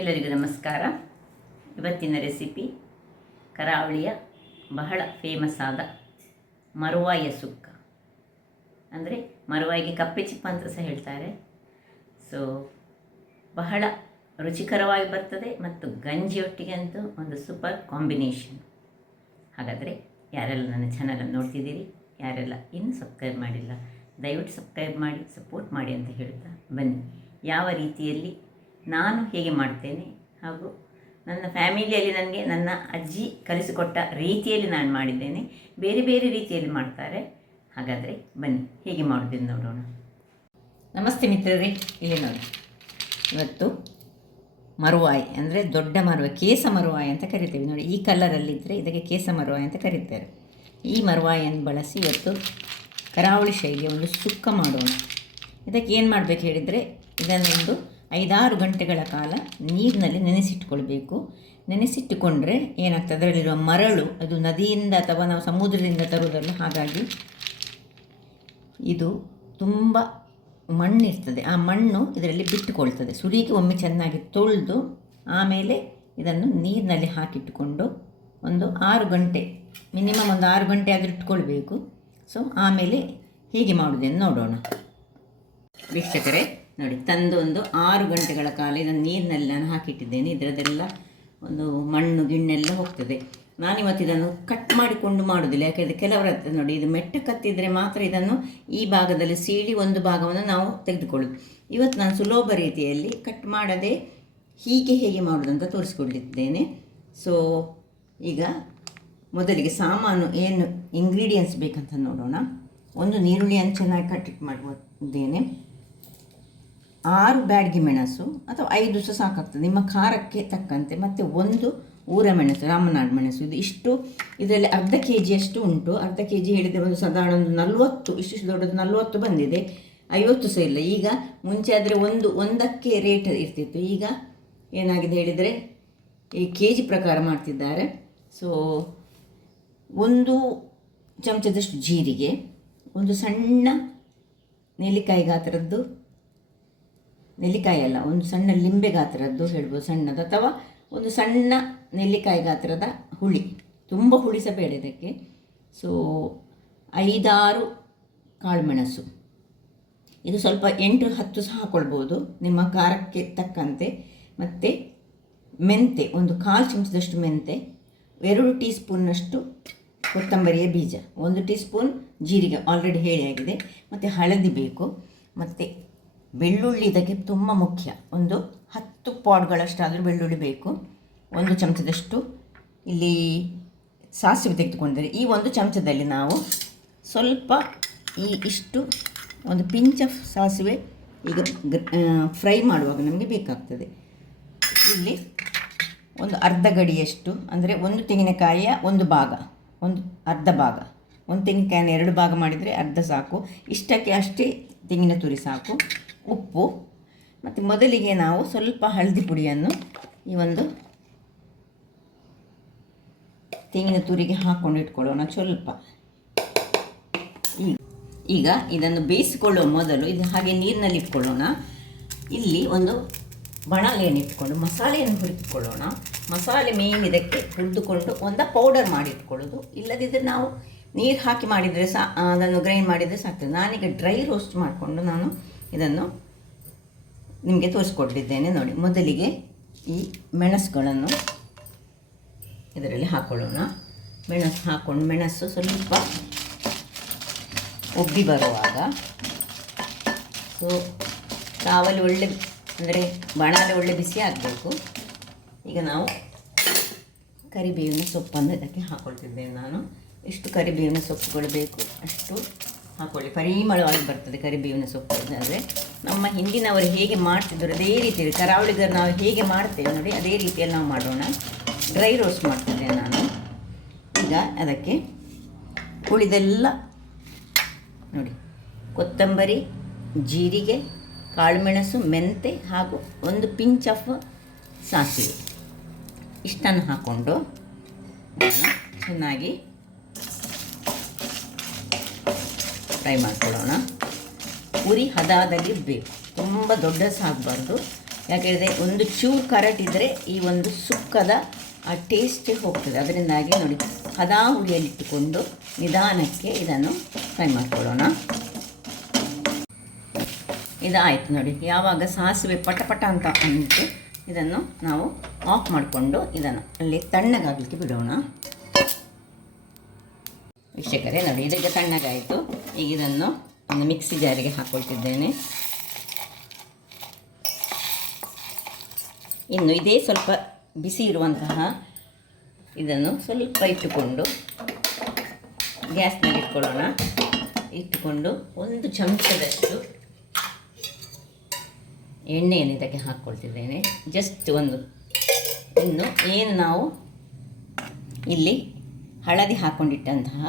ಎಲ್ಲರಿಗೂ ನಮಸ್ಕಾರ. ಇವತ್ತಿನ ರೆಸಿಪಿ ಕರಾವಳಿಯ ಬಹಳ ಫೇಮಸ್ ಆದ ಮರುವಾಯ ಸುಕ್ಕ. ಅಂದರೆ ಮರುವಾಯಿಗೆ ಕಪ್ಪೆ ಚಿಪ್ಪ ಅಂತ ಸಹ ಹೇಳ್ತಾರೆ. ಸೊ ಬಹಳ ರುಚಿಕರವಾಗಿ ಬರ್ತದೆ ಮತ್ತು ಗಂಜಿಯೊಟ್ಟಿಗೆ ಅಂತೂ ಒಂದು ಸೂಪರ್ ಕಾಂಬಿನೇಷನ್. ಹಾಗಾದರೆ ಯಾರೆಲ್ಲ ನನ್ನ ಚಾನಲನ್ನು ನೋಡ್ತಿದ್ದೀರಿ, ಯಾರೆಲ್ಲ ಇನ್ನೂ ಸಬ್ಸ್ಕ್ರೈಬ್ ಮಾಡಿಲ್ಲ, ದಯವಿಟ್ಟು ಸಬ್ಸ್ಕ್ರೈಬ್ ಮಾಡಿ ಸಪೋರ್ಟ್ ಮಾಡಿ ಅಂತ ಹೇಳ್ತಾ ಬನ್ನಿ. ಯಾವ ರೀತಿಯಲ್ಲಿ ನಾನು ಹೇಗೆ ಮಾಡ್ತೇನೆ ಹಾಗೂ ನನ್ನ ಫ್ಯಾಮಿಲಿಯಲ್ಲಿ ನನಗೆ ನನ್ನ ಅಜ್ಜಿ ಕಲಿಸಿಕೊಟ್ಟ ರೀತಿಯಲ್ಲಿ ನಾನು ಮಾಡಿದ್ದೇನೆ. ಬೇರೆ ಬೇರೆ ರೀತಿಯಲ್ಲಿ ಮಾಡ್ತಾರೆ. ಹಾಗಾದರೆ ಬನ್ನಿ ಹೇಗೆ ಮಾಡೋದನ್ನು ನೋಡೋಣ. ನಮಸ್ತೆ ಮಿತ್ರರೇ, ಇಲ್ಲಿ ನೋಡಿ, ಇವತ್ತು ಮರುವಾಯಿ ಅಂದರೆ ದೊಡ್ಡ ಮರುವಾಯಿ, ಕೇಸ ಮರುವಾಯಿ ಅಂತ ಕರಿತೇವೆ ನೋಡಿ. ಈ ಕಲರಲ್ಲಿದ್ದರೆ ಇದಕ್ಕೆ ಕೇಸ ಮರುವಾಯಿ ಅಂತ ಕರೀತಾರೆ. ಈ ಮರುವಾಯಿಯನ್ನು ಬಳಸಿ ಇವತ್ತು ಕರಾವಳಿ ಶೈಲಿಯ ಒಂದು ಸುಕ್ಕ ಮಾಡೋಣ. ಇದಕ್ಕೆ ಏನು ಮಾಡಬೇಕು ಹೇಳಿದರೆ, ಇದನ್ನೊಂದು 5-6 ಗಂಟೆಗಳ ಕಾಲ ನೀರಿನಲ್ಲಿ ನೆನೆಸಿಟ್ಕೊಳ್ಬೇಕು. ನೆನೆಸಿಟ್ಟುಕೊಂಡ್ರೆ ಏನಾಗ್ತದೆ, ಅದರಲ್ಲಿರುವ ಮರಳು ಅದು ನದಿಯಿಂದ ಅಥವಾ ನಾವು ಸಮುದ್ರದಿಂದ ತರುವುದಲ್ಲ, ಹಾಗಾಗಿ ಇದು ತುಂಬ ಮಣ್ಣಿರ್ತದೆ. ಆ ಮಣ್ಣು ಇದರಲ್ಲಿ ಬಿಟ್ಟುಕೊಳ್ತದೆ. ಸುರಿಗೆ ಒಮ್ಮೆ ಚೆನ್ನಾಗಿ ತೊಳೆದು ಆಮೇಲೆ ಇದನ್ನು ನೀರಿನಲ್ಲಿ ಹಾಕಿಟ್ಟುಕೊಂಡು ಒಂದು 6 ಗಂಟೆ, ಮಿನಿಮಮ್ ಒಂದು 6 ಗಂಟೆ ಆದರೂ ಇಟ್ಕೊಳ್ಬೇಕು. ಸೊ ಆಮೇಲೆ ಹೇಗೆ ಮಾಡೋದನ್ನು ನೋಡೋಣ. ವೀಕ್ಷಕರೇ ನೋಡಿ, ತಂದು ಒಂದು 6 ಗಂಟೆಗಳ ಕಾಲ ಇದನ್ನು ನೀರಿನಲ್ಲಿ ನಾನು ಹಾಕಿಟ್ಟಿದ್ದೇನೆ. ಇದರದೆಲ್ಲ ಒಂದು ಮಣ್ಣು ಗಿಣ್ಣೆಲ್ಲ ಹೋಗ್ತದೆ. ನಾನಿವತ್ತು ಇದನ್ನು ಕಟ್ ಮಾಡಿಕೊಂಡು ಮಾಡೋದಿಲ್ಲ, ಯಾಕೆಂದರೆ ಕೆಲವರ ಹತ್ರ ನೋಡಿ, ಇದು ಮೆಟ್ಟ ಕತ್ತಿದರೆ ಮಾತ್ರ ಇದನ್ನು ಈ ಭಾಗದಲ್ಲಿ ಸೀಳಿ ಒಂದು ಭಾಗವನ್ನು ನಾವು ತೆಗೆದುಕೊಳ್ಳೋದು. ಇವತ್ತು ನಾನು ಸುಲಭ ರೀತಿಯಲ್ಲಿ ಕಟ್ ಮಾಡದೆ ಹೇಗೆ ಮಾಡೋದಂತ ತೋರಿಸ್ಕೊಡ್ಲಿದ್ದೇನೆ. ಸೊ ಈಗ ಮೊದಲಿಗೆ ಸಾಮಾನು ಏನು ಇಂಗ್ರೀಡಿಯೆಂಟ್ಸ್ ಬೇಕಂತ ನೋಡೋಣ. ಒಂದು ನೀರುಳ್ಳಿಯನ್ನು ಚೆನ್ನಾಗಿ ಕಟ್ ಮಾಡಿದ್ದೇನೆ. 6 ಬ್ಯಾಡಗಿ ಮೆಣಸು ಅಥವಾ 5 ಸಹ ಸಾಕಾಗ್ತದೆ ನಿಮ್ಮ ಖಾರಕ್ಕೆ ತಕ್ಕಂತೆ. ಮತ್ತು 1 ಊರ ಮೆಣಸು, ರಾಮನಾಡು ಮೆಣಸು. ಇದು ಇಷ್ಟು, ಇದರಲ್ಲಿ ಅರ್ಧ kg ಅಷ್ಟು ಉಂಟು. ಅರ್ಧ kg ಹೇಳಿದರೆ ಒಂದು ಸಾಧಾರಣ ಒಂದು 40, ಇಷ್ಟು ದೊಡ್ಡದು 40 ಬಂದಿದೆ. 50 ಸಹ ಇಲ್ಲ. ಈಗ ಮುಂಚೆ ಆದರೆ ಒಂದಕ್ಕೆ ರೇಟ್ ಇರ್ತಿತ್ತು. ಈಗ ಏನಾಗಿದೆ ಹೇಳಿದರೆ ಈ kg ಪ್ರಕಾರ ಮಾಡ್ತಿದ್ದಾರೆ. ಸೊ 1 ಚಮಚದಷ್ಟು ಜೀರಿಗೆ, ಒಂದು ಸಣ್ಣ ನೆಲ್ಲಿಕಾಯಿ ಗಾತ್ರದ್ದು, ನೆಲ್ಲಿಕಾಯಿ ಅಲ್ಲ, ಒಂದು ಸಣ್ಣ ಲಿಂಬೆ ಗಾತ್ರದ್ದು ಹೇಳ್ಬೋದು, ಸಣ್ಣದು, ಅಥವಾ ಒಂದು ಸಣ್ಣ ನೆಲ್ಲಿಕಾಯಿ ಗಾತ್ರದ ಹುಳಿ. ತುಂಬ ಹುಳಿ ಸಹ ಬೇಡ ಇದಕ್ಕೆ. ಸೊ 5-6 ಕಾಳುಮೆಣಸು, ಇದು ಸ್ವಲ್ಪ 8-10 ಸಹ ಹಾಕ್ಕೊಳ್ಬೋದು ನಿಮ್ಮ ಖಾರಕ್ಕೆ ತಕ್ಕಂತೆ. ಮತ್ತು ಮೆಂತೆ, ಒಂದು 1/4 ಚಮಚದಷ್ಟು ಮೆಂತೆ, 2 ಟೀ ಸ್ಪೂನ್ನಷ್ಟು ಕೊತ್ತಂಬರಿಯ ಬೀಜ, 1 ಟೀ ಸ್ಪೂನ್ ಜೀರಿಗೆ ಆಲ್ರೆಡಿ ಹೇಳಿ ಆಗಿದೆ. ಮತ್ತು ಹಳದಿ ಬೇಕು. ಮತ್ತು ಬೆಳ್ಳುಳ್ಳಿ ಇದಕ್ಕೆ ತುಂಬ ಮುಖ್ಯ. ಒಂದು 10 ಪಾಟ್ಗಳಷ್ಟಾದರೂ ಬೆಳ್ಳುಳ್ಳಿ ಬೇಕು. 1 ಚಮಚದಷ್ಟು ಇಲ್ಲಿ ಸಾಸಿವೆ ತೆಗೆದುಕೊಂಡಿದ್ದಾರೆ. ಈ 1 ಚಮಚದಲ್ಲಿ ನಾವು ಸ್ವಲ್ಪ ಇಷ್ಟು ಒಂದು ಪಿಂಚ್ ಆಫ್ ಸಾಸಿವೆ ಈಗ ಫ್ರೈ ಮಾಡುವಾಗ ನಮಗೆ ಬೇಕಾಗ್ತದೆ. ಇಲ್ಲಿ ಒಂದು ಅರ್ಧ ಗಡಿಯಷ್ಟು, ಅಂದರೆ 1 ತೆಂಗಿನಕಾಯಿಯ 1 ಭಾಗ, ಅರ್ಧ ಭಾಗ. 1 ತೆಂಗಿನಕಾಯಿನ 2 ಭಾಗ ಮಾಡಿದರೆ ಅರ್ಧ ಸಾಕು. ಇಷ್ಟಕ್ಕೆ ಅಷ್ಟೇ ತೆಂಗಿನ ತುರಿ ಸಾಕು. ಉಪ್ಪು, ಮತ್ತು ಮೊದಲಿಗೆ ನಾವು ಸ್ವಲ್ಪ ಹಳದಿ ಪುಡಿಯನ್ನು ಈ ಒಂದು ತೆಂಗಿನ ತುರಿಗೆ ಹಾಕ್ಕೊಂಡು ಇಟ್ಕೊಳ್ಳೋಣ ಸ್ವಲ್ಪ. ಈಗ ಇದನ್ನು ಬೇಯಿಸಿಕೊಳ್ಳುವ ಮೊದಲು ಇದು ಹಾಗೆ ನೀರಿನಲ್ಲಿ ಇಟ್ಕೊಳ್ಳೋಣ. ಇಲ್ಲಿ ಒಂದು ಬಾಣಲೆಯನ್ನು ಇಟ್ಕೊಂಡು ಮಸಾಲೆಯನ್ನು ಹುರಿದುಕೊಳ್ಳೋಣ. ಮಸಾಲೆ ಮೇನ್ ಇದಕ್ಕೆ ಹುರಿದುಕೊಂಡು ಪೌಡರ್ ಮಾಡಿ ಇಟ್ಕೊಳ್ಳೋದು. ಇಲ್ಲದಿದ್ದರೆ ನಾವು ನೀರು ಹಾಕಿ ಮಾಡಿದರೆ ಅದನ್ನು ಗ್ರೈಂಡ್ ಮಾಡಿದರೆ ಸಾಕ್ತದೆ. ನಾನೀಗ ಡ್ರೈ ರೋಸ್ಟ್ ಮಾಡಿಕೊಂಡು ನಾನು ಇದನ್ನು ನಿಮಗೆ ತೋರಿಸ್ಕೊಟ್ಟಿದ್ದೇನೆ ನೋಡಿ. ಮೊದಲಿಗೆ ಈ ಮೆಣಸುಗಳನ್ನು ಇದರಲ್ಲಿ ಹಾಕ್ಕೊಳ್ಳೋಣ. ಮೆಣಸು ಹಾಕ್ಕೊಂಡು ಮೆಣಸು ಸ್ವಲ್ಪ ಉಬ್ಬಿ ಬರುವಾಗ, ಸೊ ತಾವಲ್ಲಿ ಒಳ್ಳೆ, ಅಂದರೆ ಬಾಣಲೆ ಒಳ್ಳೆ ಬಿಸಿ ಆಗಬೇಕು. ಈಗ ನಾವು ಕರಿಬೇವಿನ ಸೊಪ್ಪನ್ನು ಇದಕ್ಕೆ ಹಾಕ್ಕೊಳ್ತಿದ್ದೇನೆ ನಾನು. ಎಷ್ಟು ಕರಿಬೇವಿನ ಸೊಪ್ಪುಗಳು ಬೇಕು ಅಷ್ಟು ಹಾಕ್ಕೊಳ್ಳಿ. ಪರಿಮಳವಾಗಿ ಬರ್ತದೆ ಕರಿಬೇವಿನ ಸೊಪ್ಪು. ಅಂದರೆ ನಮ್ಮ ಹಿಂದಿನವರು ಹೇಗೆ ಮಾಡ್ತಿದ್ರು ಅದೇ ರೀತಿಯಲ್ಲಿ, ಕರಾವಳಿಗರು ನಾವು ಹೇಗೆ ಮಾಡ್ತೇವೆ ನೋಡಿ ಅದೇ ರೀತಿಯಲ್ಲಿ ನಾವು ಮಾಡೋಣ. ಡ್ರೈ ರೋಸ್ಟ್ ಮಾಡ್ತಿದ್ದೆ ನಾನು. ಈಗ ಅದಕ್ಕೆ ಉಳಿದೆಲ್ಲ ನೋಡಿ, ಕೊತ್ತಂಬರಿ, ಜೀರಿಗೆ, ಕಾಳುಮೆಣಸು, ಮೆಂತೆ ಹಾಗೂ 1 ಪಿಂಚ್ ಆಫ್ ಸಾಸಿವೆ, ಇಷ್ಟನ್ನು ಹಾಕ್ಕೊಂಡು ಚೆನ್ನಾಗಿ ಫ್ರೈ ಮಾಡ್ಕೊಳ್ಳೋಣ. ಉರಿ ಹದದಲ್ಲಿ ಬೇಕು, ತುಂಬ ದೊಡ್ಡ ಸಾಗಬಾರ್ದು. ಯಾಕೆಂದರೆ ಒಂದು ಚೂರು ಕರಟಿದ್ರೆ ಈ ಒಂದು ಸುಕ್ಕದ ಆ ಟೇಸ್ಟೇ ಹೋಗ್ತದೆ. ಅದರಿಂದಾಗಿ ನೋಡಿ ಹದಾ ಹುರಿಯಲ್ಲಿಟ್ಟುಕೊಂಡು ನಿಧಾನಕ್ಕೆ ಇದನ್ನು ಫ್ರೈ ಮಾಡ್ಕೊಳ್ಳೋಣ. ಇದಾಯಿತು ನೋಡಿ. ಯಾವಾಗ ಸಾಸಿವೆ ಪಟ ಅಂತ ಅಂತು ಇದನ್ನು ನಾವು ಆಫ್ ಮಾಡಿಕೊಂಡು ಇದನ್ನು ಅಲ್ಲಿ ತಣ್ಣಗಾಗಲಿಕ್ಕೆ ಬಿಡೋಣ. ವೀಕ್ಷಕರೇ ನೋಡಿ, ಇದಕ್ಕೆ ತಣ್ಣಗಾಯಿತು. ಈಗ ಇದನ್ನು ಒಂದು ಮಿಕ್ಸಿ ಜಾರಿಗೆ ಹಾಕ್ಕೊಳ್ತಿದ್ದೇನೆ. ಇನ್ನು ಇದೇ ಸ್ವಲ್ಪ ಬಿಸಿ ಇರುವಂತಹ ಇದನ್ನು ಸ್ವಲ್ಪ ಇಟ್ಟುಕೊಂಡು ಗ್ಯಾಸ್ನಲ್ಲಿ ಇಟ್ಟುಕೊಂಡು ಒಂದು ಚಮಚದಷ್ಟು ಎಣ್ಣೆಯನ್ನು ಇದಕ್ಕೆ ಹಾಕ್ಕೊಳ್ತಿದ್ದೇನೆ. ಜಸ್ಟ್ ಒಂದು. ಇನ್ನು ಏನು ನಾವು ಇಲ್ಲಿ ಹಳದಿ ಹಾಕ್ಕೊಂಡಿಟ್ಟಂತಹ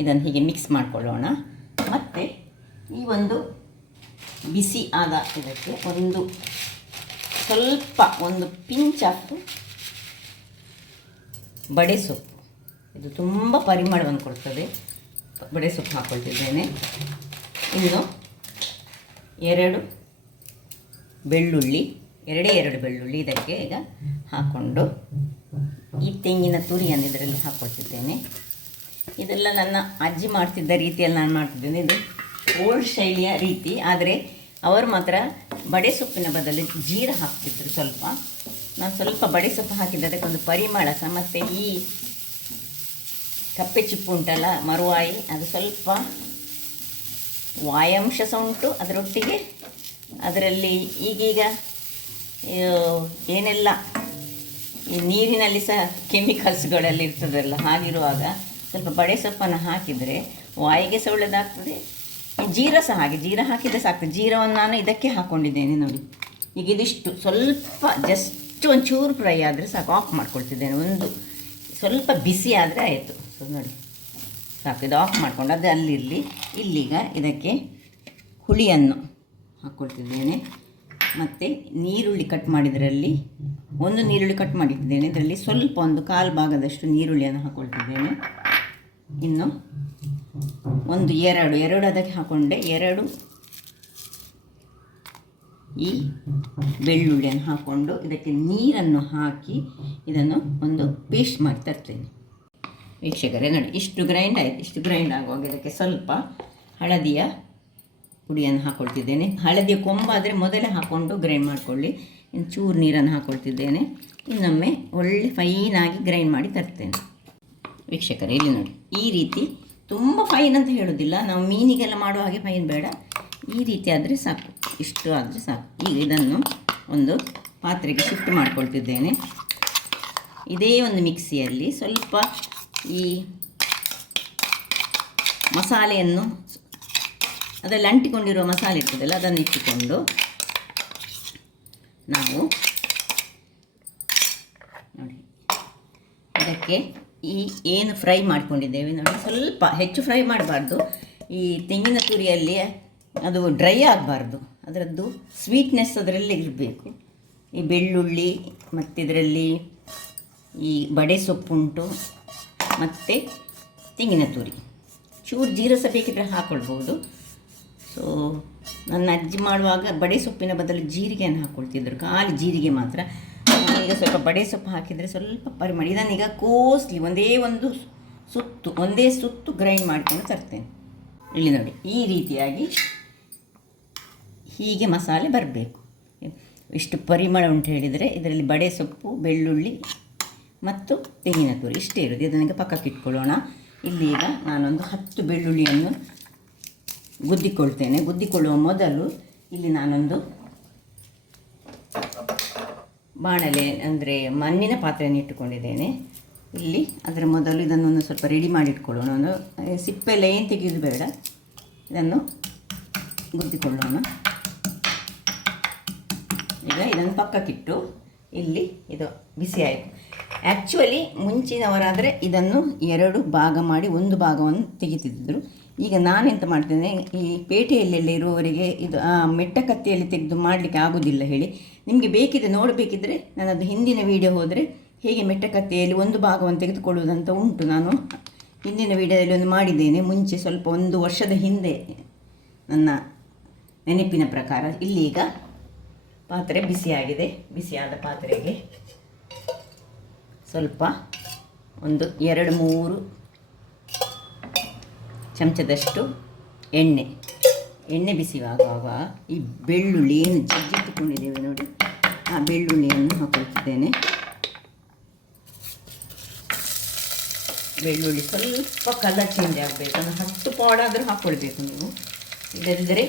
ಇದನ್ನು ಹೀಗೆ ಮಿಕ್ಸ್ ಮಾಡಿಕೊಳ್ಳೋಣ. ಮತ್ತು ಈ ಒಂದು ಬಿಸಿ ಆದ ಇದಕ್ಕೆ ಒಂದು ಪಿಂಚ್ ಆಫ್ ಬಡೆ ಸೊಪ್ಪು, ಇದು ತುಂಬ ಪರಿಮಳವನ್ನು ಕೊಡ್ತದೆ. ಬಡೆ ಸೊಪ್ಪು ಹಾಕ್ಕೊಳ್ತಿದ್ದೇನೆ. ಇನ್ನು ಎರಡು ಬೆಳ್ಳುಳ್ಳಿ ಇದಕ್ಕೆ ಈಗ ಹಾಕ್ಕೊಂಡು ಈ ತೆಂಗಿನ ತುರಿಯನ್ನು ಇದರಲ್ಲಿ ಹಾಕ್ಕೊಳ್ತಿದ್ದೇನೆ. ಇದೆಲ್ಲ ನನ್ನ ಅಜ್ಜಿ ಮಾಡ್ತಿದ್ದ ರೀತಿಯಲ್ಲಿ ನಾನು ಮಾಡ್ತಿದ್ದೇನೆ. ಇದು ಓಲ್ಡ್ ಶೈಲಿಯ ರೀತಿ. ಆದರೆ ಅವರು ಮಾತ್ರ ಬಡೆ ಸೊಪ್ಪಿನ ಬದಲು ಜೀರ ಹಾಕ್ತಿದ್ರು ಸ್ವಲ್ಪ. ನಾನು ಸ್ವಲ್ಪ ಬಡೆ ಸೊಪ್ಪು ಹಾಕಿದ್ದೆ, ಅದಕ್ಕೊಂದು ಪರಿಮಳ ಸಹ. ಮತ್ತು ಈ ಕಪ್ಪೆ ಚಿಪ್ಪು ಉಂಟಲ್ಲ, ಮರುವಾಯಿ, ಅದು ಸ್ವಲ್ಪ ವಾಯಾಂಶ ಸಹ ಉಂಟು ಅದರೊಟ್ಟಿಗೆ. ಅದರಲ್ಲಿ ಈಗೀಗ ಏನೆಲ್ಲ ಈ ನೀರಿನಲ್ಲಿ ಸಹ ಕೆಮಿಕಲ್ಸ್ಗಳಲ್ಲಿ ಇರ್ತದಲ್ಲ, ಹಾಗಿರುವಾಗ ಸ್ವಲ್ಪ ಬಡೆ ಸೊಪ್ಪನ್ನು ಹಾಕಿದರೆ ವಾಯಿಗೆ ಸಹ ಒಳ್ಳೆಯದಾಗ್ತದೆ. ಜೀರ ಸಹ ಹಾಗೆ, ಜೀರ ಹಾಕಿದರೆ ಸಾಕ್ತದೆ. ಜೀರವನ್ನು ನಾನು ಇದಕ್ಕೆ ಹಾಕ್ಕೊಂಡಿದ್ದೇನೆ ನೋಡಿ. ಈಗ ಇದಿಷ್ಟು ಸ್ವಲ್ಪ ಜಸ್ಟ್ ಒಂಚೂರು ಫ್ರೈ ಆದರೆ ಸಾಕು, ಆಫ್ ಮಾಡ್ಕೊಳ್ತಿದ್ದೇನೆ. ಒಂದು ಸ್ವಲ್ಪ ಬಿಸಿ ಆದರೆ ಆಯಿತು. ಸೊ ನೋಡಿ ಸಾಕು, ಇದು ಆಫ್ ಮಾಡಿಕೊಂಡು ಅದು ಅಲ್ಲಿರಲಿ. ಇಲ್ಲೀಗ ಇದಕ್ಕೆ ಹುಳಿಯನ್ನು ಹಾಕ್ಕೊಳ್ತಿದ್ದೇನೆ. ಮತ್ತು ನೀರುಳ್ಳಿ ಕಟ್ ಮಾಡಿದ್ರಲ್ಲಿ ಒಂದು ನೀರುಳ್ಳಿ ಕಟ್ ಮಾಡಿಟ್ಟಿದ್ದೇನೆ. ಇದರಲ್ಲಿ ಸ್ವಲ್ಪ ಒಂದು ಕಾಲು ಭಾಗದಷ್ಟು ನೀರುಳ್ಳಿಯನ್ನು ಹಾಕ್ಕೊಳ್ತಿದ್ದೇನೆ. ಇನ್ನು ಎರಡು ಅದಕ್ಕೆ ಹಾಕ್ಕೊಂಡೆ. 2 ಈ ಬೆಳ್ಳುಳ್ಳಿಯನ್ನು ಹಾಕ್ಕೊಂಡು ಇದಕ್ಕೆ ನೀರನ್ನು ಹಾಕಿ ಇದನ್ನು ಒಂದು ಪೇಸ್ಟ್ ಮಾಡಿ ತರ್ತೇನೆ. ವೀಕ್ಷಕರೇ ನೋಡಿ, ಇಷ್ಟು ಗ್ರೈಂಡ್ ಆಯಿತು. ಇಷ್ಟು ಗ್ರೈಂಡ್ ಆಗುವಾಗ ಇದಕ್ಕೆ ಸ್ವಲ್ಪ ಹಳದಿಯ ಪುಡಿಯನ್ನು ಹಾಕ್ಕೊಳ್ತಿದ್ದೇನೆ. ಹಳದಿಯ ಕೊಂಬಾದರೆ ಮೊದಲೇ ಹಾಕ್ಕೊಂಡು ಗ್ರೈಂಡ್ ಮಾಡಿಕೊಳ್ಳಿ. ಇನ್ನು ಚೂರು ನೀರನ್ನು ಹಾಕ್ಕೊಳ್ತಿದ್ದೇನೆ. ಇನ್ನೊಮ್ಮೆ ಒಳ್ಳೆ ಫೈನಾಗಿ ಗ್ರೈಂಡ್ ಮಾಡಿ ತರ್ತೇನೆ. ವೀಕ್ಷಕರೇ ಇಲ್ಲಿ ನೋಡಿ, ಈ ರೀತಿ ತುಂಬ ಫೈನ್ ಅಂತ ಹೇಳೋದಿಲ್ಲ. ನಾವು ಮೀನಿಗೆಲ್ಲ ಮಾಡುವ ಹಾಗೆ ಫೈನ್ ಬೇಡ, ಈ ರೀತಿ ಆದರೆ ಸಾಕು. ಇಷ್ಟು ಆದರೆ ಸಾಕು. ಈಗ ಇದನ್ನು ಒಂದು ಪಾತ್ರೆಗೆ ಶಿಫ್ಟ್ ಮಾಡ್ಕೊಳ್ತಿದ್ದೇನೆ. ಇದೇ ಒಂದು ಮಿಕ್ಸಿಯಲ್ಲಿ ಸ್ವಲ್ಪ ಈ ಮಸಾಲೆಯನ್ನು, ಅದರಲ್ಲಿ ಅಂಟಿಕೊಂಡಿರುವ ಮಸಾಲೆ ಇರ್ತದಲ್ಲ, ಅದನ್ನು ಇಟ್ಟುಕೊಂಡು ನಾವು ನೋಡಿ ಇದಕ್ಕೆ ಈ ಏನು ಫ್ರೈ ಮಾಡ್ಕೊಂಡಿದ್ದೇವೆ ನೋಡಿ, ಸ್ವಲ್ಪ ಹೆಚ್ಚು ಫ್ರೈ ಮಾಡಬಾರ್ದು. ಈ ತೆಂಗಿನ ತುರಿಯಲ್ಲಿ ಅದು ಡ್ರೈ ಆಗಬಾರ್ದು, ಅದರದ್ದು ಸ್ವೀಟ್ನೆಸ್ ಅದರಲ್ಲಿ ಇರಬೇಕು. ಈ ಬೆಳ್ಳುಳ್ಳಿ ಮತ್ತು ಇದರಲ್ಲಿ ಈ ಬಡೆ ಸೊಪ್ಪುಂಟು ಮತ್ತು ತೆಂಗಿನ ತುರಿ, ಚೂರು ಜೀರ ಸಹ ಬೇಕಿದ್ರೆ ಹಾಕ್ಕೊಳ್ಬೋದು. ಸೊ ನನ್ನ ಅಜ್ಜಿ ಮಾಡುವಾಗ ಬಡೆ ಸೊಪ್ಪಿನ ಬದಲು ಜೀರಿಗೆಯನ್ನು ಹಾಕ್ಕೊಳ್ತಿದ್ರು, ಖಾಲಿ ಜೀರಿಗೆ ಮಾತ್ರ. ಈಗ ಸ್ವಲ್ಪ ಬಡೆ ಸೊಪ್ಪು ಹಾಕಿದರೆ ಸ್ವಲ್ಪ ಪರಿಮಳ. ಇದನ್ನೀಗ ಕೋಸ್ಲಿ ಒಂದೇ ಸುತ್ತು ಗ್ರೈಂಡ್ ಮಾಡ್ಕೊಂಡು ತರ್ತೇನೆ. ಇಲ್ಲಿ ನೋಡಿ, ಈ ರೀತಿಯಾಗಿ ಹೀಗೆ ಮಸಾಲೆ ಬರಬೇಕು. ಇಷ್ಟು ಪರಿಮಳ ಉಂಟು ಹೇಳಿದರೆ ಇದರಲ್ಲಿ ಬಡೆ ಸೊಪ್ಪು, ಬೆಳ್ಳುಳ್ಳಿ ಮತ್ತು ತೆಂಗಿನ ತುರಿ ಇಷ್ಟೇ ಇರೋದು. ಇದನ್ನೀಗ ಪಕ್ಕಕ್ಕೆ ಇಟ್ಕೊಳ್ಳೋಣ. ಇಲ್ಲೀಗ ನಾನೊಂದು 10 ಬೆಳ್ಳುಳ್ಳಿಯನ್ನು ಗುದ್ದಿಕೊಳ್ಳುವ ಮೊದಲು ಇಲ್ಲಿ ನಾನೊಂದು ಬಾಣಲೆ ಅಂದರೆ ಮಣ್ಣಿನ ಪಾತ್ರೆಯನ್ನು ಇಟ್ಟುಕೊಂಡಿದ್ದೇನೆ. ಇಲ್ಲಿ ಅದರ ಮೊದಲು ಇದನ್ನೊಂದು ಸ್ವಲ್ಪ ರೆಡಿ ಮಾಡಿಟ್ಕೊಳ್ಳೋಣ. ಒಂದು ಸಿಪ್ಪೆಲ್ಲ ಏನು ತೆಗೆಯೋದು ಬೇಡ, ಇದನ್ನು ಗುದ್ದಿಕೊಳ್ಳೋಣ. ಈಗ ಇದನ್ನು ಪಕ್ಕಕ್ಕಿಟ್ಟು ಇಲ್ಲಿ ಇದು ಬಿಸಿ ಆಯಿತು. ಆ್ಯಕ್ಚುಲಿ ಮುಂಚಿನವರಾದರೆ ಇದನ್ನು 2 ಭಾಗ ಮಾಡಿ ಒಂದು ಭಾಗವನ್ನು ತೆಗಿತಿದ್ದರು. ಈಗ ನಾನೆಂತ ಮಾಡ್ತೇನೆ, ಈ ಪೇಟೆಯಲ್ಲೆಲ್ಲ ಇರುವವರಿಗೆ ಇದು ಮೆಟ್ಟ ಕತ್ತಿಯಲ್ಲಿ ತೆಗೆದು ಮಾಡಲಿಕ್ಕೆ ಆಗೋದಿಲ್ಲ ಹೇಳಿ, ನಿಮಗೆ ನೋಡಬೇಕಿದ್ರೆ ನನ್ನದು ಹಿಂದಿನ ವಿಡಿಯೋ ಹೋದರೆ ಹೇಗೆ ಮೆಟ್ಟ ಕತ್ತಿಯಲ್ಲಿ ಒಂದು ಭಾಗವನ್ನು ತೆಗೆದುಕೊಳ್ಳುವುದಂತ ಉಂಟು. ನಾನು ಹಿಂದಿನ ವಿಡಿಯೋದಲ್ಲಿ ಒಂದು ಮಾಡಿದ್ದೇನೆ, ಮುಂಚೆ ಸ್ವಲ್ಪ 1 ವರ್ಷದ ಹಿಂದೆ ನನ್ನ ನೆನಪಿನ ಪ್ರಕಾರ. ಇಲ್ಲೀಗ ಪಾತ್ರೆ ಬಿಸಿಯಾಗಿದೆ. ಬಿಸಿಯಾದ ಪಾತ್ರೆಗೆ ಸ್ವಲ್ಪ ಒಂದು 2-3 ಚಮಚದಷ್ಟು ಎಣ್ಣೆ ಬಿಸಿಯಾಗುವಾಗ ಈ ಬೆಳ್ಳುಳ್ಳಿ ಏನು ಜಜ್ಜಿಟ್ಟುಕೊಂಡಿದ್ದೇವೆ ನೋಡಿ, ಆ ಬೆಳ್ಳುಳ್ಳಿಯನ್ನು ಹಾಕೊಳ್ತಿದ್ದೇನೆ. ಬೆಳ್ಳುಳ್ಳಿ ಸ್ವಲ್ಪ ಕಲರ್ ಚೇಂಜ್ ಆಗಬೇಕು, ಒಂದು 10 ಪಾಡ್ ಆದರೂ ಹಾಕ್ಕೊಳ್ಬೇಕು ನೀವು. ಇಲ್ಲದಿದ್ದರೆ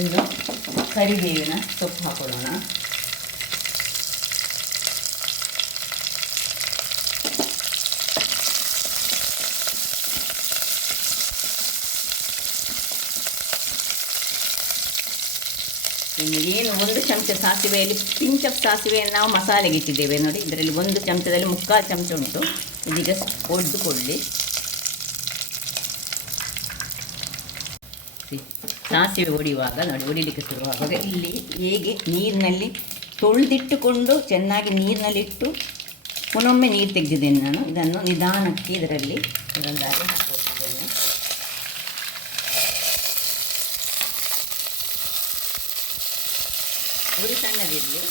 ಇನ್ನು ಕರಿಬೇವಿನ ಸೊಪ್ಪು ಹಾಕೊಳ್ಳೋಣ. ಇನ್ನು ಏನು 1 ಚಮಚ ಸಾಸಿವೆಯಲ್ಲಿ ಪಿಂಚ್ ಆಫ್ ಸಾಸಿವೆಯನ್ನು ನಾವು ಮಸಾಲೆಗೆ ಇಟ್ಟಿದ್ದೇವೆ ನೋಡಿ. ಇದರಲ್ಲಿ 1 ಚಮಚದಲ್ಲಿ 3/4 ಚಮಚ ಉಂಟು. ಇದೀಗ ಒಡೆದುಕೊಳ್ಳಿ. ಸಾಸಿವೆ ಒಡೆಯುವಾಗ ನೋಡಿ, ಒಡಿಲಿಕ್ಕೆ ಶುರುವಾಗುವಾಗ ಇಲ್ಲಿ ಹೇಗೆ ನೀರಿನಲ್ಲಿ ತೊಳೆದಿಟ್ಟುಕೊಂಡು ಚೆನ್ನಾಗಿ ನೀರಿನಲ್ಲಿಟ್ಟು ಪುನೊಮ್ಮೆ ನೀರು ತೆಗೆದಿದ್ದೇನೆ ನಾನು. ಇದನ್ನು ನಿಧಾನಕ್ಕೆ ಇದರಲ್ಲಿ ಒಂದೊಂದಾಗಿ ಹಾಕ್ಕೊಳ್ತಿದ್ದೇನೆ. ಉರಿ ಸಣ್ಣದಿರಲಿ.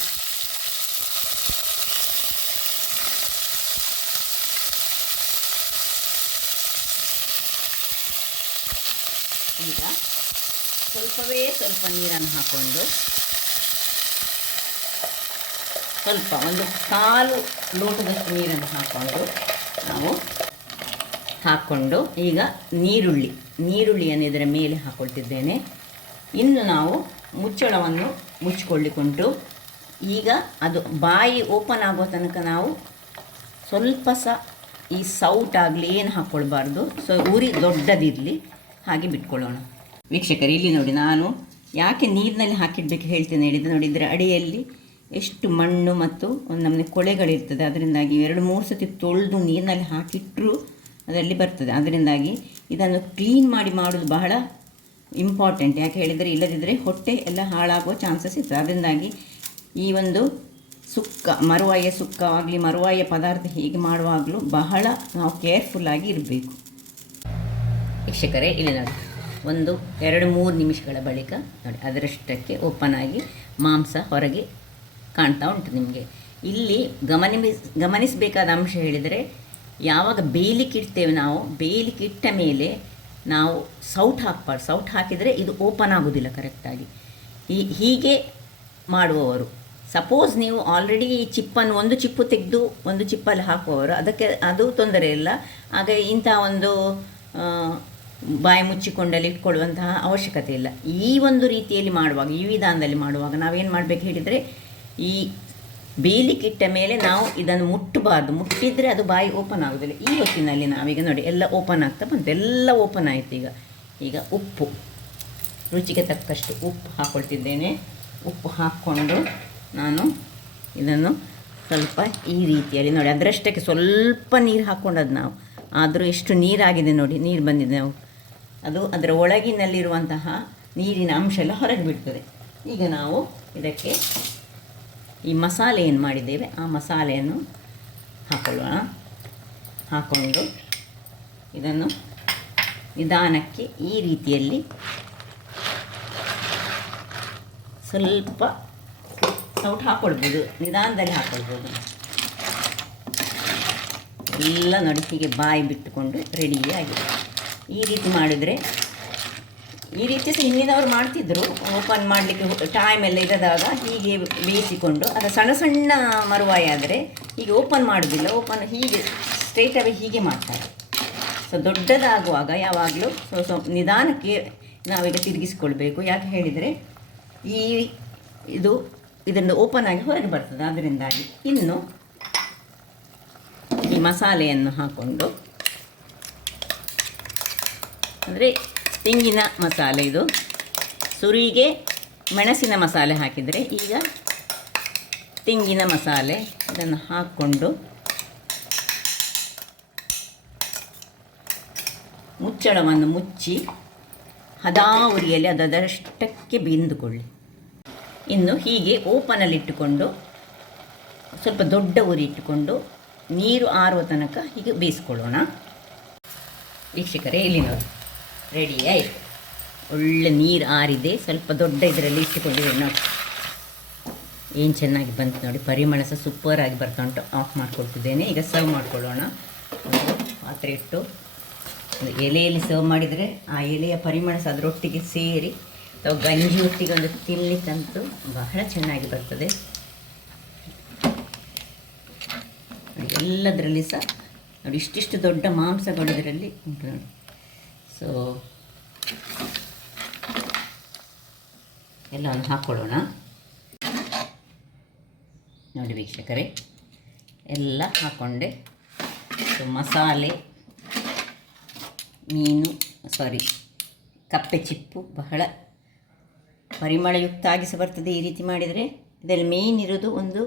ಈಗ ಸ್ವಲ್ಪವೇ ಸ್ವಲ್ಪ ನೀರನ್ನು ಹಾಕ್ಕೊಂಡು ಸ್ವಲ್ಪ ಒಂದು 1/4 ಲೋಟದಷ್ಟು ನೀರನ್ನು ಹಾಕ್ಕೊಂಡು ಈಗ ನೀರುಳ್ಳಿಯನ್ನು ಇದರ ಮೇಲೆ ಹಾಕ್ಕೊಳ್ತಿದ್ದೇನೆ. ಇನ್ನು ನಾವು ಮುಚ್ಚಳವನ್ನು ಮುಚ್ಚಿಕೊಳ್ಳಿಕೊಂಡು ಈಗ ಅದು ಬಾಯಿ ಓಪನ್ ಆಗೋ ತನಕ ನಾವು ಸ್ವಲ್ಪ ಈ ಸೌಟ್ ಆಗಲಿ ಏನು ಹಾಕ್ಕೊಳ್ಬಾರ್ದು. ಉರಿ ದೊಡ್ಡದಿರಲಿ, ಹಾಗೆ ಬಿಟ್ಕೊಳ್ಳೋಣ. ವೀಕ್ಷಕರು, ಇಲ್ಲಿ ನೋಡಿ, ನಾನು ಯಾಕೆ ನೀರಿನಲ್ಲಿ ಹಾಕಿಡಬೇಕು ಹೇಳ್ತೇನೆ ಹೇಳಿದರೆ ನೋಡಿ, ಇದರ ಅಡಿಯಲ್ಲಿ ಎಷ್ಟು ಮಣ್ಣು ಮತ್ತು ಒಂದು ನಮ್ಮನೆ ಕೊಳೆಗಳಿರ್ತದೆ. ಅದರಿಂದಾಗಿ 2-3 ಸತಿ ತೊಳೆದು ನೀರಿನಲ್ಲಿ ಹಾಕಿಟ್ಟರೂ ಅದರಲ್ಲಿ ಬರ್ತದೆ. ಅದರಿಂದಾಗಿ ಇದನ್ನು ಕ್ಲೀನ್ ಮಾಡೋದು ಬಹಳ ಇಂಪಾರ್ಟೆಂಟ್. ಯಾಕೆ ಹೇಳಿದರೆ ಇಲ್ಲದಿದ್ದರೆ ಹೊಟ್ಟೆ ಎಲ್ಲ ಹಾಳಾಗುವ ಚಾನ್ಸಸ್ ಇರ್ತದೆ. ಅದರಿಂದಾಗಿ ಈ ಒಂದು ಮರುವಾಯ ಸುಕ್ಕವಾಗಲಿ ಮರುವಾಯ ಪದಾರ್ಥ ಹೀಗೆ ಮಾಡುವಾಗಲೂ ಬಹಳ ನಾವು ಕೇರ್ಫುಲ್ಲಾಗಿ ಇರಬೇಕು. ವೀಕ್ಷಕರೇ, ಇಲ್ಲಿ ನೋಡಿ, 1-2-3 ನಿಮಿಷಗಳ ಬಳಿಕ ನೋಡಿ ಅದರಷ್ಟಕ್ಕೆ ಓಪನ್ ಆಗಿ ಮಾಂಸ ಹೊರಗೆ ಕಾಣ್ತಾ ಉಂಟು ನಿಮಗೆ. ಇಲ್ಲಿ ಗಮನಿಸಬೇಕಾದ ಅಂಶ ಹೇಳಿದರೆ, ಯಾವಾಗ ಬೇಯಲಿಕ್ಕೆ ಇಡ್ತೇವೆ ನಾವು, ಬೇಯಲಿಕ್ಕೆ ಇಟ್ಟ ಮೇಲೆ ನಾವು ಸೌಟ್ ಹಾಕಬಾರ್ದು. ಸೌಟ್ ಹಾಕಿದರೆ ಇದು ಓಪನ್ ಆಗೋದಿಲ್ಲ ಕರೆಕ್ಟಾಗಿ. ಹೀಗೆ ಮಾಡುವವರು, ಸಪೋಸ್ ನೀವು ಆಲ್ರೆಡಿ ಈ ಚಿಪ್ಪನ್ನು ಒಂದು ಚಿಪ್ಪು ತೆಗೆದು ಒಂದು ಚಿಪ್ಪಲ್ಲಿ ಹಾಕುವವರು, ಅದು ತೊಂದರೆ ಇಲ್ಲ. ಆಗ ಇಂಥ ಒಂದು ಬಾಯಿ ಮುಚ್ಚಿಕೊಂಡಲ್ಲಿ ಇಟ್ಕೊಳ್ಳುವಂತಹ ಅವಶ್ಯಕತೆ ಇಲ್ಲ. ಈ ಒಂದು ರೀತಿಯಲ್ಲಿ ಮಾಡುವಾಗ, ಈ ವಿಧಾನದಲ್ಲಿ ಮಾಡುವಾಗ ನಾವೇನು ಮಾಡಬೇಕು ಹೇಳಿದರೆ, ಈ ಬೇಯಲಿಕ್ಕಿಟ್ಟ ಮೇಲೆ ನಾವು ಇದನ್ನು ಮುಟ್ಟಬಾರ್ದು. ಮುಟ್ಟಿದರೆ ಅದು ಬಾಯಿ ಓಪನ್ ಆಗೋದಿಲ್ಲ. ಈ ಹೊತ್ತಿನಲ್ಲಿ ನಾವೀಗ ನೋಡಿ ಎಲ್ಲ ಓಪನ್ ಆಗ್ತಾ ಬಂತು, ಎಲ್ಲ ಓಪನ್ ಆಯಿತು. ಈಗ ಉಪ್ಪು, ರುಚಿಗೆ ತಕ್ಕಷ್ಟು ಉಪ್ಪು ಹಾಕ್ಕೊಳ್ತಿದ್ದೇನೆ. ಉಪ್ಪು ಹಾಕ್ಕೊಂಡು ನಾನು ಇದನ್ನು ಸ್ವಲ್ಪ ಈ ರೀತಿಯಲ್ಲಿ ನೋಡಿ ಅದರಷ್ಟಕ್ಕೆ ಸ್ವಲ್ಪ ನೀರು ಹಾಕ್ಕೊಂಡದ್ದು ನಾವು. ಆದರೂ ಎಷ್ಟು ನೀರಾಗಿದೆ ನೋಡಿ, ನೀರು ಬಂದಿದೆ. ಅದು ಅದರ ಒಳಗಿನಲ್ಲಿರುವಂತಹ ನೀರಿನ ಅಂಶ ಎಲ್ಲ ಹೊರಗೆ ಬಿಡ್ತದೆ. ಈಗ ನಾವು ಇದಕ್ಕೆ ಈ ಮಸಾಲೆ ಏನು ಮಾಡಿದ್ದೇವೆ ಆ ಮಸಾಲೆಯನ್ನು ಹಾಕೊಳ್ಳೋಣ. ಹಾಕ್ಕೊಂಡು ಇದನ್ನು ನಿಧಾನಕ್ಕೆ ಈ ರೀತಿಯಲ್ಲಿ ಸ್ವಲ್ಪ ಸೌಟ್ ಹಾಕ್ಕೊಳ್ಬೋದು, ನಿಧಾನದಲ್ಲಿ ಹಾಕ್ಕೊಳ್ಬೋದು. ಎಲ್ಲ ನೋಡಿ ಹೀಗೆ ಬಾಯಿ ಬಿಟ್ಟುಕೊಂಡು ರೆಡಿಯಾಗಿದೆ. ಈ ರೀತಿ ಮಾಡಿದರೆ, ಈ ರೀತಿ ಸಹ ಹಿಂದಿನವರು ಮಾಡ್ತಿದ್ದರು. ಓಪನ್ ಮಾಡಲಿಕ್ಕೆ ಟೈಮ್ ಎಲ್ಲ ಇರದಾಗ ಹೀಗೆ ಬೇಯಿಸಿಕೊಂಡು, ಅದು ಸಣ್ಣ ಸಣ್ಣ ಮರುವಾಯಿ ಆದರೆ ಹೀಗೆ ಓಪನ್ ಮಾಡೋದಿಲ್ಲ, ಓಪನ್ ಹೀಗೆ ಸ್ಟ್ರೈಟ್ ಅವೇ ಹೀಗೆ ಮಾಡ್ತಾರೆ. ಸೊ ದೊಡ್ಡದಾಗುವಾಗ ಯಾವಾಗಲೂ ನಿಧಾನಕ್ಕೆ ನಾವೀಗ ತಿರುಗಿಸ್ಕೊಳ್ಬೇಕು. ಯಾಕೆ ಹೇಳಿದರೆ ಇದನ್ನು ಓಪನ್ ಆಗಿ ಹೊರಗೆ ಬರ್ತದೆ. ಅದರಿಂದಾಗಿ ಇನ್ನು ಈ ಮಸಾಲೆಯನ್ನು ಹಾಕ್ಕೊಂಡು, ಅಂದರೆ ತೆಂಗಿನ ಮಸಾಲೆ, ಇದು ಸುರಿಗೆ ಮೆಣಸಿನ ಮಸಾಲೆ ಹಾಕಿದರೆ, ಈಗ ತೆಂಗಿನ ಮಸಾಲೆ ಇದನ್ನು ಹಾಕ್ಕೊಂಡು ಮುಚ್ಚಳವನ್ನು ಮುಚ್ಚಿ ಹದಾ ಉರಿಯಲ್ಲಿ ಅದರಷ್ಟಕ್ಕೆ ಬೆಂದುಕೊಳ್ಳಿ. ಇನ್ನು ಹೀಗೆ ಓಪನಲ್ಲಿಟ್ಟುಕೊಂಡು ಸ್ವಲ್ಪ ದೊಡ್ಡ ಉರಿ ಇಟ್ಟುಕೊಂಡು ನೀರು ಆರುವ ತನಕ ಹೀಗೆ ಬೇಯಿಸ್ಕೊಳ್ಳೋಣ. ವೀಕ್ಷಕರೇ, ಇಲ್ಲಿ ನೋಡಿ ರೆಡಿ ಆಯಿತು. ಒಳ್ಳೆ ನೀರು ಆರಿದೆ. ಸ್ವಲ್ಪ ದೊಡ್ಡ ಇದರಲ್ಲಿ ಇಟ್ಟುಕೊಂಡಿದ್ದೇವೆ ನೋಡಿ. ಏನು ಚೆನ್ನಾಗಿ ಬಂತು ನೋಡಿ. ಪರಿಮಳ ಸಹ ಸೂಪರಾಗಿ ಬರ್ತಾ ಉಂಟು. ಆಫ್ ಮಾಡಿಕೊಳ್ತಿದ್ದೇನೆ. ಈಗ ಸರ್ವ್ ಮಾಡಿಕೊಳ್ಳೋಣ. ಪಾತ್ರೆ ಇಟ್ಟು ಒಂದು ಎಲೆಯಲ್ಲಿ ಸರ್ವ್ ಮಾಡಿದರೆ ಆ ಎಲೆಯ ಪರಿಮಳ ಸಹ ಅದರೊಟ್ಟಿಗೆ ಸೇರಿ ಅಥವಾ ಗಂಜಿ ಒಟ್ಟಿಗೆ ಒಂದು ತಿನ್ನಲಿಕ್ಕಂತೂ ಬಹಳ ಚೆನ್ನಾಗಿ ಬರ್ತದೆ. ಎಲ್ಲದರಲ್ಲಿ ಸಹ ನೋಡಿ ಇಷ್ಟಿಷ್ಟು ದೊಡ್ಡ ಮಾಂಸಗಳು ಇದರಲ್ಲಿ ಉಂಟು ನೋಡಿ. ಸೊ ಎಲ್ಲವನ್ನು ಹಾಕ್ಕೊಳ್ಳೋಣ. ನೋಡಿ ವೀಕ್ಷಕರೇ, ಎಲ್ಲ ಹಾಕ್ಕೊಂಡೆ. ಸೊ ಮಸಾಲೆ, ಕಪ್ಪೆ ಚಿಪ್ಪು ಬಹಳ ಪರಿಮಳಯುಕ್ತ ಆಗಿ ಸಹ ಬರ್ತದೆ ಈ ರೀತಿ ಮಾಡಿದರೆ. ಇದರಲ್ಲಿ ಮೇಯ್ನ್ ಇರೋದು ಒಂದು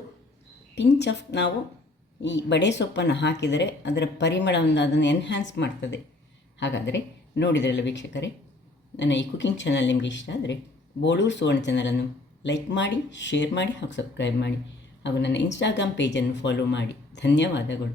ಪಿಂಚ್ ಆಫ್ ನಾವು ಈ ಬಡೆ ಸೊಪ್ಪನ್ನು ಹಾಕಿದರೆ ಅದರ ಪರಿಮಳವನ್ನು ಅದನ್ನು ಎನ್ಹ್ಯಾನ್ಸ್ ಮಾಡ್ತದೆ. ಹಾಗಾದರೆ ನೋಡಿದ್ರಲ್ಲ ವೀಕ್ಷಕರೇ, ನನ್ನ ಈ ಕುಕಿಂಗ್ ಚಾನಲ್ ನಿಮಗೆ ಇಷ್ಟ ಆದರೆ ಬೋಳೂರು ಸುವರ್ಣ ಚಾನಲನ್ನು ಲೈಕ್ ಮಾಡಿ, ಶೇರ್ ಮಾಡಿ ಹಾಗೂ ಸಬ್ಸ್ಕ್ರೈಬ್ ಮಾಡಿ ಹಾಗೂ ನನ್ನ ಇನ್ಸ್ಟಾಗ್ರಾಮ್ ಪೇಜನ್ನು ಫಾಲೋ ಮಾಡಿ. ಧನ್ಯವಾದಗಳು.